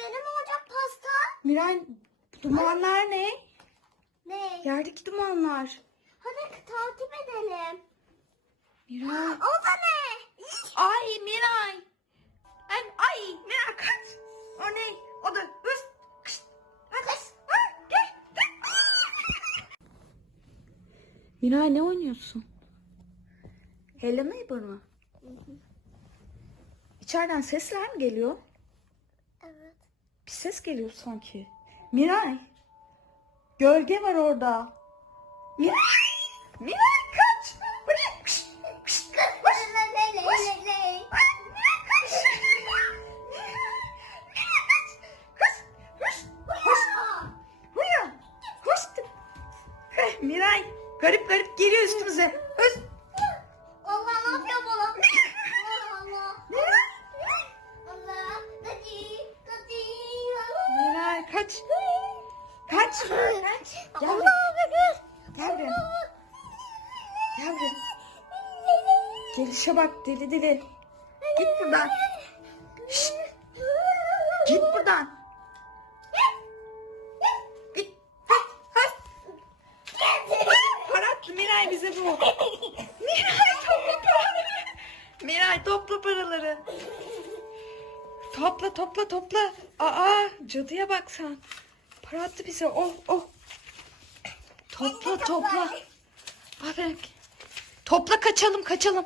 benim olacak pasta. Miray dumanlar ne? Ne? Yerdeki dumanlar. Hadi takip edelim. Miray. O da ne? Ay Miray. Ay, ay Miray kaç. O ne? O da hız. Kış. Kış. Gel. Miray ne oynuyorsun? Hello Neighbor mı? İçeriden sesler mi geliyor? Evet. Bir ses geliyor sanki. Miray. Gölge var orada. Miray. Miray kaç. Buraya. Kış, kış. Ay, Miray. Garip garip geliyor üstümüze. Öz. Kaç. Kaç. Gel buraya. Gel buraya. Gel buraya. Gelişe bak deli deli. Git buradan. Şşt, git buradan. Git. Hay, hay. Para attı Miray bize bu. Miray topla paraları. Miray topla paraları. Topla topla topla. Aa cadıya bak sen. Para attı bize. Oh oh. Topla topla. Aferin. Topla kaçalım kaçalım.